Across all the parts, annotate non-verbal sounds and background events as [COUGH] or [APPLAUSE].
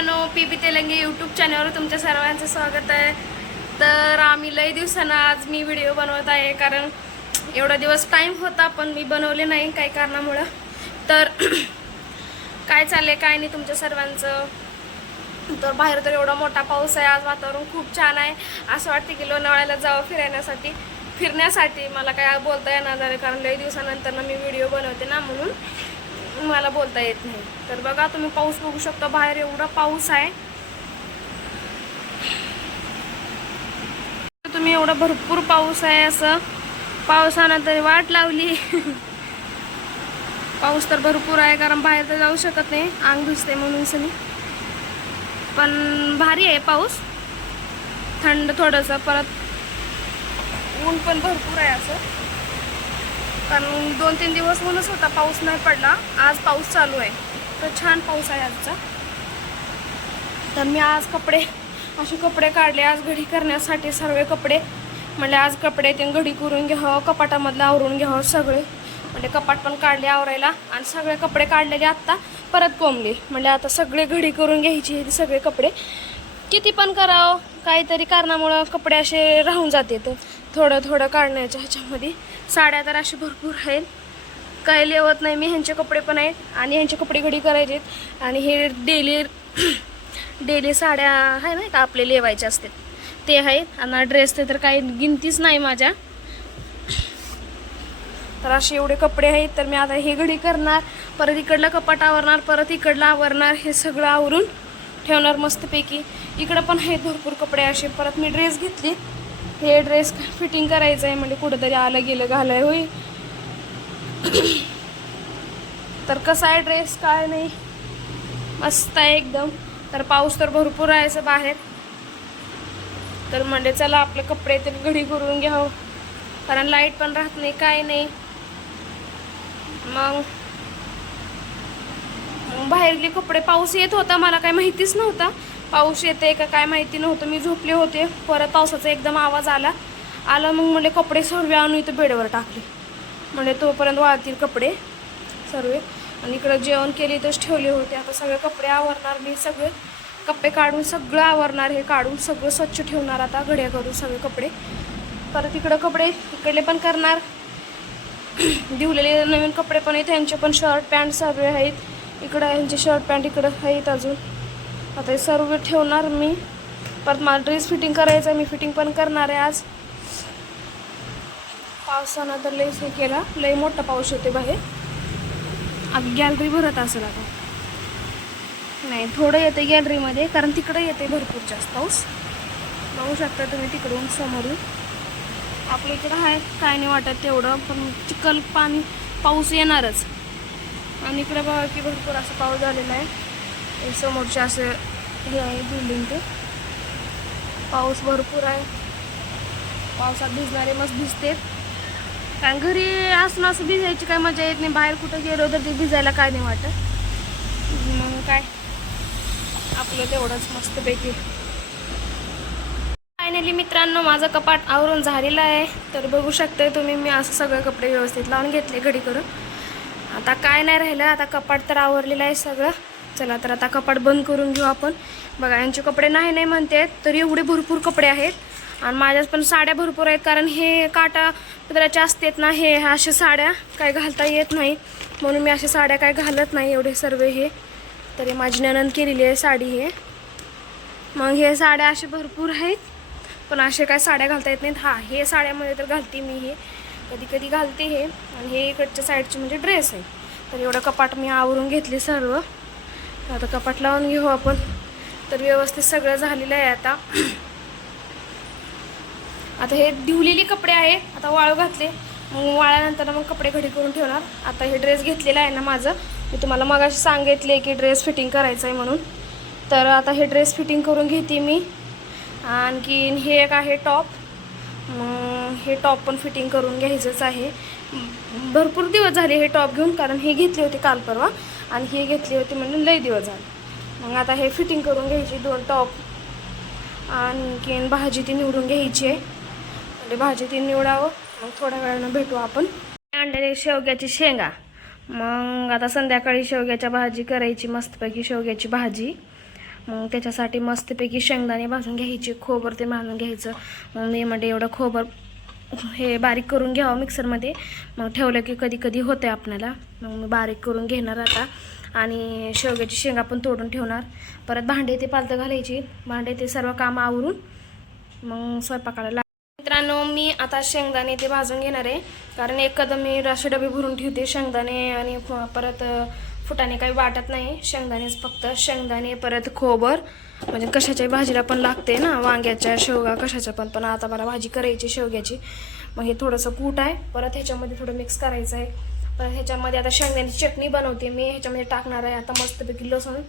मित्रांनो पी बी तेलंगी यूट्यूब चॅनलवर तुमच्या सर्वांचं स्वागत आहे. तर आम्ही लई दिवसानं आज मी व्हिडिओ बनवत आहे कारण एवढा दिवस टाईम होता पण मी बनवले नाही काही कारणामुळं. तर [CLEARS THROAT] काय चालले काय नाही तुमच्या सर्वांचं? तर बाहेर तर एवढा मोठा पाऊस आहे आज वातावरण खूप छान आहे. असं वाटतं की लोणावळ्याला जावं फिरण्यासाठी. फिरण्यासाठी मला काय बोलता येणार झालं कारण लई दिवसानंतर मी व्हिडिओ बनवते ना म्हणून. मला बोलता येत नाही. तर बघा तुम्ही पाऊस बघू शकता बाहेर एवढा पाऊस आहे. तुम्ही एवढा भरपूर पाऊस आहे असं. पावसानं तरी वाट लावली. पाऊस तर भरपूर आहे कारण बाहेर तर जाऊ शकत नाही. अंग भिजते म्हणून सनी पण भारी आहे पाऊस. थंड थोडंसं परत ऊन पण भरपूर आहे असं. कारण दोन तीन दिवस होऊनच होता पाऊस नाही पडला. आज पाऊस चालू आहे. तर छान पाऊस आहे आजचा. तर मी आज कपडे असे कपडे काढले. आज घडी करण्यासाठी सर्व कपडे. म्हणजे आज कपडे ते घडी करून घ्यावं कपाटामधलं आवरून घ्यावं सगळे. म्हणजे कपाट पण काढले आवरायला आणि सगळे कपडे काढलेले आत्ता परत कोंबले. म्हणजे आता सगळे घडी करून घ्यायची सगळे कपडे. किती पण करावं काहीतरी कारणामुळं कपडे असे राहून जाते तर थोडं थोडं काढण्याच्या ह्याच्यामध्ये. साड्या तर अशा भरपूर आहेत. काही लेवत नाही. मी ह्यांचे कपडे पण आहेत आणि ह्यांचे कपडे घडी करायचे आहेत आणि हे डेली डेली साड्या आहे ना का? आपले लेवायचे असतात. ते आहेत. आणि ड्रेस ते तर काही गिनतीच नाही माझ्या. तर असे एवढे कपडे आहेत. तर मी आता हे घडी करणार. परत इकडलं कपाट आवरणार. परत इकडलं आवरणार. हे सगळं आवरून ठेवणार मस्तपैकी. इकडं पण आहेत भरपूर कपडे असे. परत मी ड्रेस घेतली. हे ड्रेस फिटिंग करायचं आहे म्हणजे कुठंतरी आलं गेलं घालाय होई तर कसा आहे ड्रेस काय नाही. मस्त आहे एकदम. तर पाऊस तर भरपूर आहे असं बाहेर. तर म्हणजे चला आपले कपडे तर घडी करून घ्यावं. कारण लाइट पण राहत नाही काय नाही. मग मग बाहेरले कपडे पाऊस येत होता मला काही माहितीच नव्हता. पाऊस येते का काय माहिती नव्हतं. मी झोपले होते. परत पावसाचा एकदम आवाज आला. आला मग म्हणले कपडे सर्व आणून इथं बेडवर टाकले. म्हणजे तोपर्यंत वाळतील कपडे सर्व. आणि इकडं जेवण केले इथंच ठेवले होते. आता सगळे कपडे आवरणार. मी सगळे कपडे काढून सगळं आवरणार हे काढून सगळं स्वच्छ ठेवणार आता घड्या करून सगळे कपडे. परत इकडं कपडे इकडले पण करणार. दिवलेले नवीन कपडे पण आहेत. ह्यांचे पण शर्ट पॅन्ट सर्व आहेत. इकडं ह्यांचे शर्ट पॅन्ट इकडं आहेत अजून. आता हे सर्व ठेवणार मी. परत मला ड्रेस फिटिंग करायचं आहे मी फिटिंग पण करणार आहे आज. पावसानं तर लईच हे केला लई मोठा पाऊस येते बाहेर. आता गॅलरी भरत असेल आता. नाही थोडं येते गॅलरीमध्ये कारण तिकडं येते भरपूर जास्त पाऊस. बघू शकता तुम्ही तिकडून समोरून. आपल्या इकडं आहे काय नाही वाटत तेवढं पण चिखल पाणी पाऊस येणारच. आणि इकडे बघा की भरपूर असं पाऊस झालेला आहे. समोरच्या असं हे आहे बिल्डिंग ते. पाऊस भरपूर आहे. पावसात भिजणारे मस्त भिजते कारण घरी असं असं भिजायची काय मजा येत नाही. बाहेर कुठं गेलो तर ते भिजायला काय नाही वाटत. मग काय? आपलं तेवढंच मस्तपैकी. फायनली मित्रांनो माझं कपाट आवरून झालेलं आहे. तर बघू शकते तुम्ही मी असं सगळे कपडे व्यवस्थित लावून घेतले घडी करून आता काय नाही राहिलं. आता कपाट तर आवरलेलं आहे सगळं. चला तर आता कपाट बंद करून घेऊ आपण. बघा यांचे कपडे नाही नाही म्हणते तर एवढे भरपूर कपडे आहेत. आणि माझ्याच पण साड्या भरपूर आहेत कारण हे काटा पदराच्या असतात ना हे ह्या अशा साड्या काय घालता येत नाही. म्हणून मी अशा साड्या काय घालत नाही एवढे सर्व हे. तरी माझी ननंद केलेली आहे साडी हे. मग हे साड्या असे भरपूर आहेत पण असे काय साड्या घालता येत नाहीत. हा हे साड्यामध्ये तर घालते मी हे. कधी कधी घालते हे. आणि हे इकडच्या साईडचे म्हणजे ड्रेस आहे. तर एवढं कपाट मी आवरून घेतले सर्व. आता कपाट लावून घेऊ आपण. तर व्यवस्थित सगळं झालेलं आहे आता. आता हे दिवलेले कपडे आहे. आता वाळू घातले. मग वाळल्यानंतर मग कपडे घडी करून ठेवणार. आता हे ड्रेस घेतलेलं आहे ना माझं. मी तुम्हाला मगाशी सांगितले की ड्रेस फिटिंग करायचं आहे म्हणून. तर आता हे ड्रेस फिटिंग करून घेते मी. आणखीन हे एक आहे टॉप. हे टॉप पण फिटिंग करून घ्यायचंच आहे. भरपूर दिवस झाले हे टॉप घेऊन कारण हे घेतले होते काल परवा. आणि हे घेतली होती म्हणून लई दिवस झाले. मग आता हे फिटिंग करून घ्यायची दोन टॉप आणखीन भाजी ती निवडून घ्यायची आहे. म्हणजे भाजी ती निवडावं. मग थोड्या वेळानं भेटू आपण. आणलेले शेवग्याची शेंगा. मग आता संध्याकाळी शेवग्याच्या भाजी करायची मस्तपैकी शेवग्याची भाजी. मग त्याच्यासाठी मस्तपैकी शेंगदाणे भाजून घ्यायचे खोबर ते मानून घ्यायचं. मग मी म्हणजे एवढं खोबर हे बारीक करून घ्यावं मिक्सरमध्ये. मग ठेवलं की कधी कधी होतं आहे आपल्याला. मग मी बारीक करून घेणार आता. आणि शेवग्याची शेंगा पण तोडून ठेवणार. परत भांडे ते पालतं घालायची. भांडे ते सर्व काम आवरून मग स्वयंपाकाला लाग मित्रांनो मी आता शेंगदाणे ते भाजून घेणार आहे. कारण एखादं मी राशी डबे भरून ठेवते शेंगदाणे आणि परत फुटाने काही वाटत नाही. शेंगदाणेच फक्त शेंगदाणे परत खोबर. म्हणजे कशाच्याही भाजीला पण लागते ना वांग्याच्या शेवगा कशाच्या पण. पण आता मला भाजी करायची शेवग्याची. मग हे थोडंसं कूट आहे. परत ह्याच्यामध्ये थोडं मिक्स करायचं आहे. परत ह्याच्यामध्ये आता शेंगदाण्याची चटणी बनवते मी. ह्याच्यामध्ये टाकणार आहे आता मस्तपैकी लसूण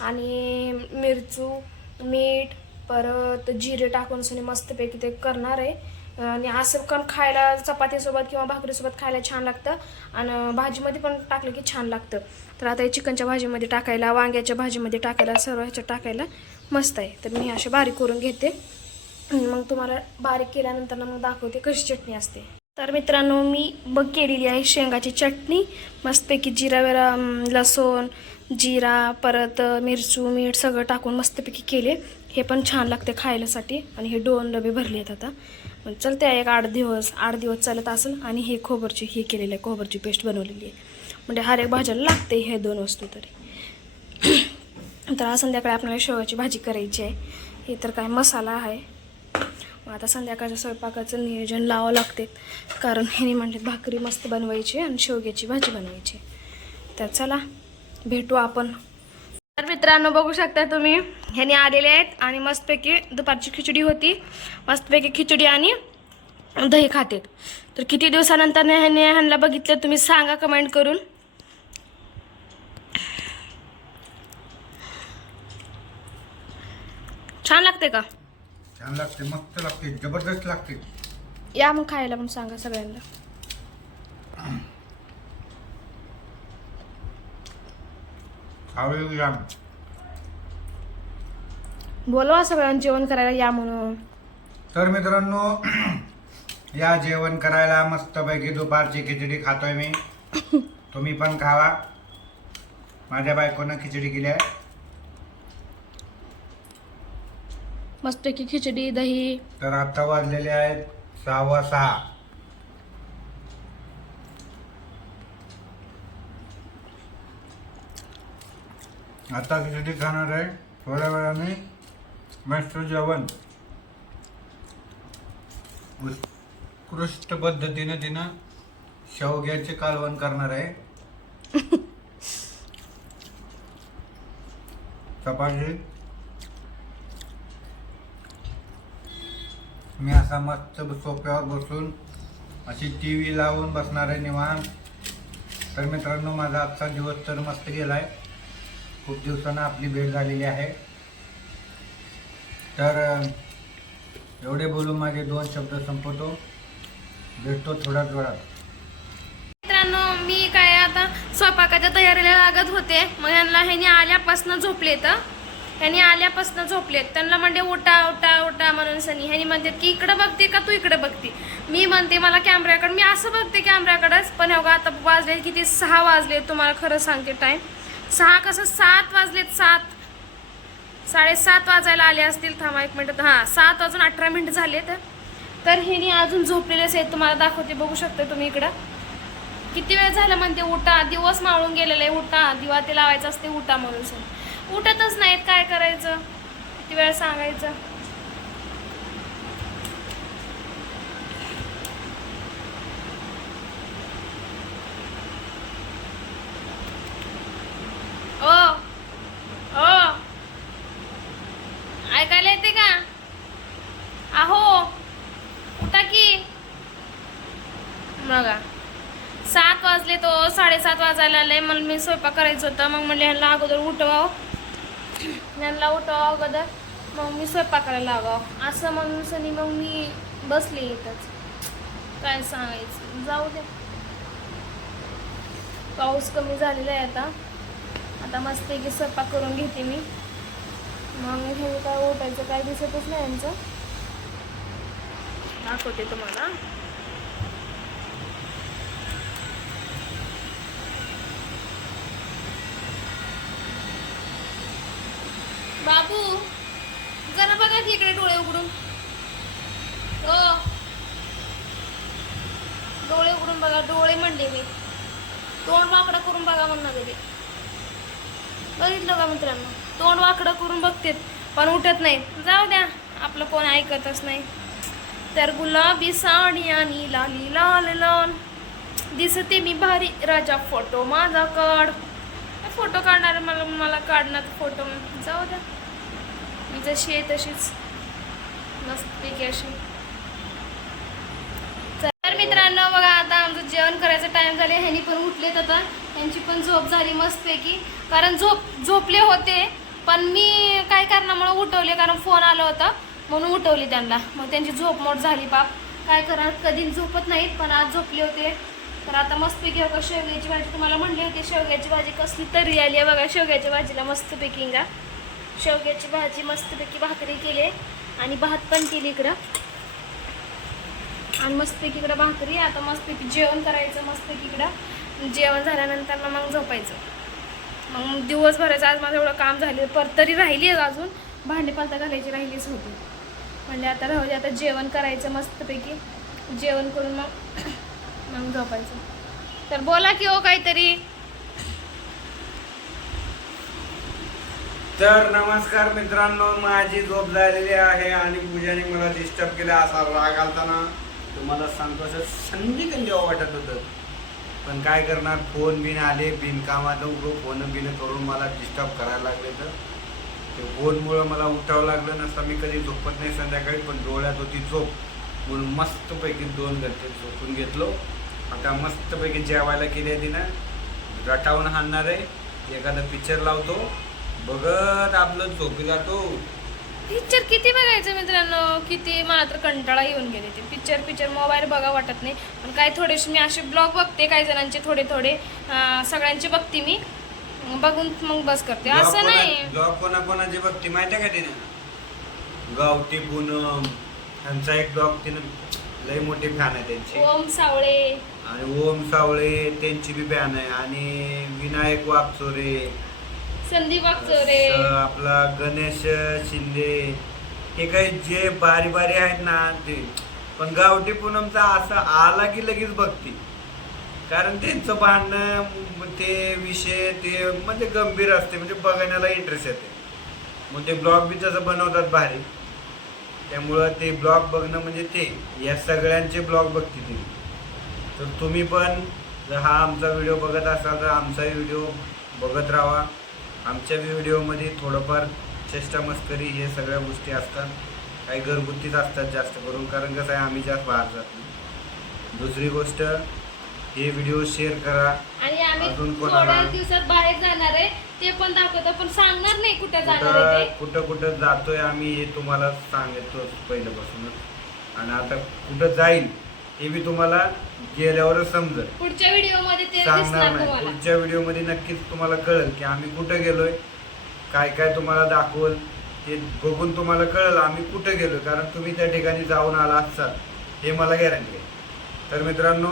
आणि मिरचू मीठ परत जिरे टाकून सुनी मस्तपैकी ते करणार आहे. आणि असं पण खायला चपातीसोबत किंवा भाकरीसोबत खायला छान लागतं. आणि भाजीमध्ये पण टाकलं की छान लागतं. तर आता हे चिकनच्या भाजीमध्ये टाकायला वांग्याच्या भाजीमध्ये टाकायला सर्व ह्याच्यात टाकायला मस्त आहे. तर मी असे बारीक करून घेते. मग तुम्हाला बारीक केल्यानंतर मग दाखवते कशी चटणी असते. तर मित्रांनो मी बघ केलेली आहे शेंगाची चटणी. मस्तपैकी जिरा वेरा लसूण जिरा परत मिरचू मीठ सगळं टाकून मस्तपैकी केले. हे पण छान लागते खायलासाठी. आणि हे दोन डबे भरले आहेत आता. मग चलते एक आठ दिवस आठ दिवस चालत असेल आणि हे खोबरची हे केलेलं आहे खोबरची पेस्ट बनवलेली आहे. म्हणजे हर एक भाज्याला लागते हे दोन वस्तू तरी. [CLEARS THROAT] तर आज संध्याकाळी आपल्याला शेवयाची भाजी करायची आहे. हे तर काय मसाला आहे. मग आता संध्याकाळच्या स्वयंपाकाचं नियोजन लावावं लागते. कारण ह्याने म्हणतात भाकरी मस्त बनवायची आणि शेवग्याची भाजी बनवायची. तर चला भेटू आपण. तर मित्रांनो बघू शकता तुम्ही ह्याने आलेले आहेत आणि मस्तपैकी दुपारची खिचडी होती. मस्तपैकी खिचडी आणि दही खातेत. तर किती दिवसानंतर ह्याने ह्यांना बघितलं तुम्ही सांगा कमेंट करून. छान लागते का? छान लागते मस्त लागते जबरदस्त लागते. या मग खायला पण सांगा सगळ्यांना. खावे बोलवा सगळ्यांना जेवण करायला या म्हणून. तर मित्रांनो [CLEARS THROAT] या जेवण करायला मस्तपैकी दुपारची खिचडी खातोय मी. [CLEARS THROAT] तुम्ही पण खावा. माझ्या बायकोनं खिचडी केली आहे. मस्तपैकी खिचडी दही. तर आता वाजलेले आहेत सहावा सहा आता खिचडी खाणार आहे. थोड्या वेळाने मस्त जेवण. उत्कृष्ट पद्धतीने तिनं शेवग्याचे कालवण करणार आहे. चपाती. मी असा मस्त सोप्यावर बसून अशी टी व्ही लावून बसणार आहे निवांत. तर मित्रांनो माझा आजचा दिवस तर मस्त गेलाय. खूप दिवसानं आपली भेट झालेली आहे. तर एवढे बोलून माझे दोन शब्द संपवतो. भेटतो थोड्याच वेळात. मित्रांनो मी काय आता स्वयंपाकाच्या तयारीला लागत होते. मग यांना ह्यानी आल्यापासून झोपले तर ह्यानी आल्यापासून झोपलेत. त्यांना म्हणते उठा उठा उठा म्हणून सनी. ह्यानी म्हणतात की इकडं बघते का तू इकडे बघते? मी म्हणते मला कॅमेऱ्याकडे मी असं बघते कॅमेऱ्याकडेच पण हो आता वाजले किती? सहा वाजले. तुम्हाला खरं सांगते टाईम सहा कसं? सात वाजलेत सात. साडेसात वाजायला आले असतील. थांबा एक मिनटं. हां सात वाजून अठरा मिनटं झाले तर तर अजून झोपलेलेच आहेत तुम्हाला दाखवते बघू शकता तुम्ही इकडं. किती वेळ झालं म्हणते उठा. दिवस मावळून गेलेला आहे उठा. दिवा ते लावायचं असते उठा म्हणून. सर उठतच नाहीत. काय करायचं? किती वेळ सांगायचं ओ ओ ऐकायला येते का आहो उठा की बघा सात वाजले तो साडेसात वाजायला आले मला मी स्वयंपाक करायचं होतं. मग म्हणले ह्यांना अगोदर उठवावं. ह्यांना उठवावं अगोदर. मग मी स्वयंपाक करायला लावावं. असं म्हणून सनी मग मी बसले इथंच. काय सांगायचं? जाऊ दे. पाऊस कमी झालेला आहे आता. आता मस्तपैकी स्वयंपाक करून घेते मी. मग हे काय उठायचं काय दिसतच नाही यांचं. दाखवते तुम्हाला. बाबू जरा बघा की इकडे डोळे उघडून. हो. डोळे उघडून बघा डोळे म्हणले मी. तोंड वाकडं करून बघा म्हणणार ते बघितलं का मित्रांनो? तोंड वाकडं करून बघतेत पण उठत नाही. जाऊ द्या आपलं कोण ऐकतच नाही. तर गुलाबी साडी आणि लाली लाल लाल. दिसते मी भारी. राजा फोटो माझा काढ. फोटो काढणार मला मला काढणार फोटो. जाऊ द्या. मी जशी आहे तशीच. मस्तपैकी अशी. तर मित्रांनो बघा आता आमचं जेवण करायचं टाइम झाले ह्यांनी पण उठलेत आता. ह्यांची पण झोप झाली मस्तपैकी. कारण झोप झोपले होते पण मी काय कारणामुळे उठवले? कारण फोन आला होता. म्हणून उठवली त्यांना. मग त्यांची झोप मोठ झाली बाप. काय करणार? कधी झोपत नाहीत पण आज झोपले होते. तर आता मस्तपैकी बघा शेवग्याची भाजी. तुम्हाला म्हणली होती शेवग्याची भाजी कसली तरी आली आहे. बघा शेवग्याच्या भाजीला मस्तपैकी का शेवग्याची भाजी मस्तपैकी भाकरी केली आणि भात पण केली इकडं. आणि मस्तपैकी इकडं भाकरी आता मस्तपैकी जेवण करायचं मस्तपैकी इकडं. जेवण झाल्यानंतर ना मग झोपायचं. मग दिवसभराचं आज माझं एवढं काम झालं पर तरी राहिली आहे अजून. भांडी पालता घालायची राहिलीच होती. म्हणजे आता राहू दे आता जेवण करायचं मस्तपैकी. जेवण करून मग मग झोपायचं. तर बोला की हो काहीतरी. तर नमस्कार मित्रांनो माझी झोप झालेली आहे आणि पूजाने मला डिस्टर्ब केलं असा राग आलताना. तुम्हाला सांगतो असं संधी कंदी हो वाटत होतं. पण काय करणार फोन बिन आले बिनकामात उभं फोन बिन करून मला डिस्टर्ब करायला लागले तर. ते फोनमुळं मला उठावं लागलं नसतं मी कधी झोपत नाही संध्याकाळी पण डोळ्यात होती झोप. म्हणून मस्तपैकी दोन घंटे झोपून घेतलो. आता मस्तपैकी जेवायला केली तिनं. रटावून हाणणार आहे. एखादा पिक्चर लावतो. बघत आपलं झोपी जातो. पिक्चर किती बघायचं मित्रांनो? किती? मला तर कंटाळा येऊन गेले ते. पिक्चर पिक्चर मोबाईल बघा वाटत नाही. पण काय थोडेसे मी असे ब्लॉग बघते काही जणांचे थोडे थोडे. सगळ्यांचे बघते मी. बघून मग बस करते. असं नाही. ब्लॉग कोणा कोणाची बघते? माहिती आहे का तिनं? गावठी पूनम. त्यांचा एक ब्लॉग तिनं लय मोठी फॅन आहे त्यांची. ओम सावळे. आणि ओम सावळे त्यांची बी फॅन आहे. आणि विनायक वाकचोरे. संदीप वागचोरे स- आपला गणेश शिंदे. हे काही जे बारी बारी आहेत ना ते पण गावठी पूनमचा असं आला की लगेच बघते. कारण त्यांचं भांडणं ते विषय ते म्हणजे गंभीर असते. म्हणजे बघण्याला इंटरेस्ट येते. मग ते ब्लॉग बी तसं बनवतात भारी. त्यामुळं ते ब्लॉग बघणं म्हणजे ते या सगळ्यांचे ब्लॉग बघते ते. तर तुम्ही पण जर हा आमचा व्हिडिओ बघत असाल तर आमचाही व्हिडिओ बघत राहा. आमच्या व्हिडिओमध्ये थोडंफार चेष्टा मस्करी हे सगळ्या गोष्टी असतात. काही घरगुतीच असतात जास्त करून कारण कसं आहे आम्ही जास्त बाहेर जात नाही. दुसरी गोष्ट हे व्हिडिओ शेअर करा. आणि आम्ही अजून कोणाला? थोड्या दिवसात बाहेर जाणार आहे. ते पण दाखवतो पण सांगणार नाही कुठे जाणार आहे कुठं ते. कुठं कुठं जातोय आम्ही हे तुम्हाला सांगतो पहिल्यापासूनच. आणि आता कुठं जाईल हे बी तुम्हाला गेल्यावरच समजेल. पुढच्या व्हिडिओमध्ये ते सांगणार दिसणार नाही. तुम्हाला. पुढच्या व्हिडिओमध्ये नक्कीच तुम्हाला कळेल की आम्ही कुठं गेलोय काय काय तुम्हाला दाखवल ते बघून तुम्हाला कळेल आम्ही कुठं गेलोय. कारण तुम्ही त्या ठिकाणी जाऊन आला असाल हे मला गॅरंटी आहे. तर मित्रांनो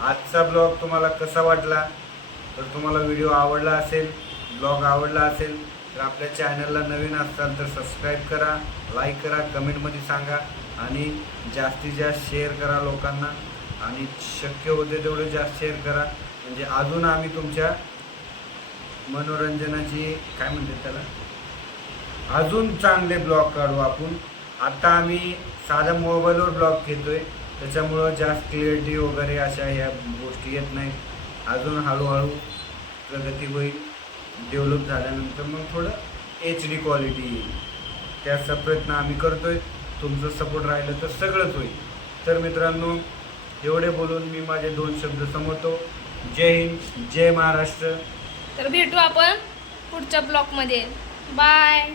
आजचा ब्लॉग तुम्हाला कसा वाटला? तर तुम्हाला व्हिडिओ आवडला असेल ब्लॉग आवडला असेल तर आपल्या चॅनलला नवीन असाल तर सबस्क्राईब करा लाईक करा कमेंटमध्ये सांगा आणि जास्तीत जास्त शेअर करा लोकांना. आणि शक्य होते तेवढं जास्त शेअर करा. म्हणजे अजून आम्ही तुमच्या मनोरंजनाची काय म्हणते त्याला? अजून चांगले ब्लॉग काढू आपण. आता आम्ही साध्या मोबाईलवर ब्लॉग घेतो आहे त्याच्यामुळं जास्त क्लिअरिटी वगैरे अशा ह्या गोष्टी येत नाही अजून हळूहळू प्रगती होईल डेव्हलप झाल्यानंतर मग थोडं एच डी क्वालिटी येईल. त्याचा प्रयत्न आम्ही करतोय तुमचं सपोर्ट राहिलं तर सगळंच होईल. तर मित्रांनो एवढे बोलून मी माझे दोन शब्द समजतो जय हिंद जय महाराष्ट्र. तर भेटू आपण पुढच्या ब्लॉकमध्ये बाय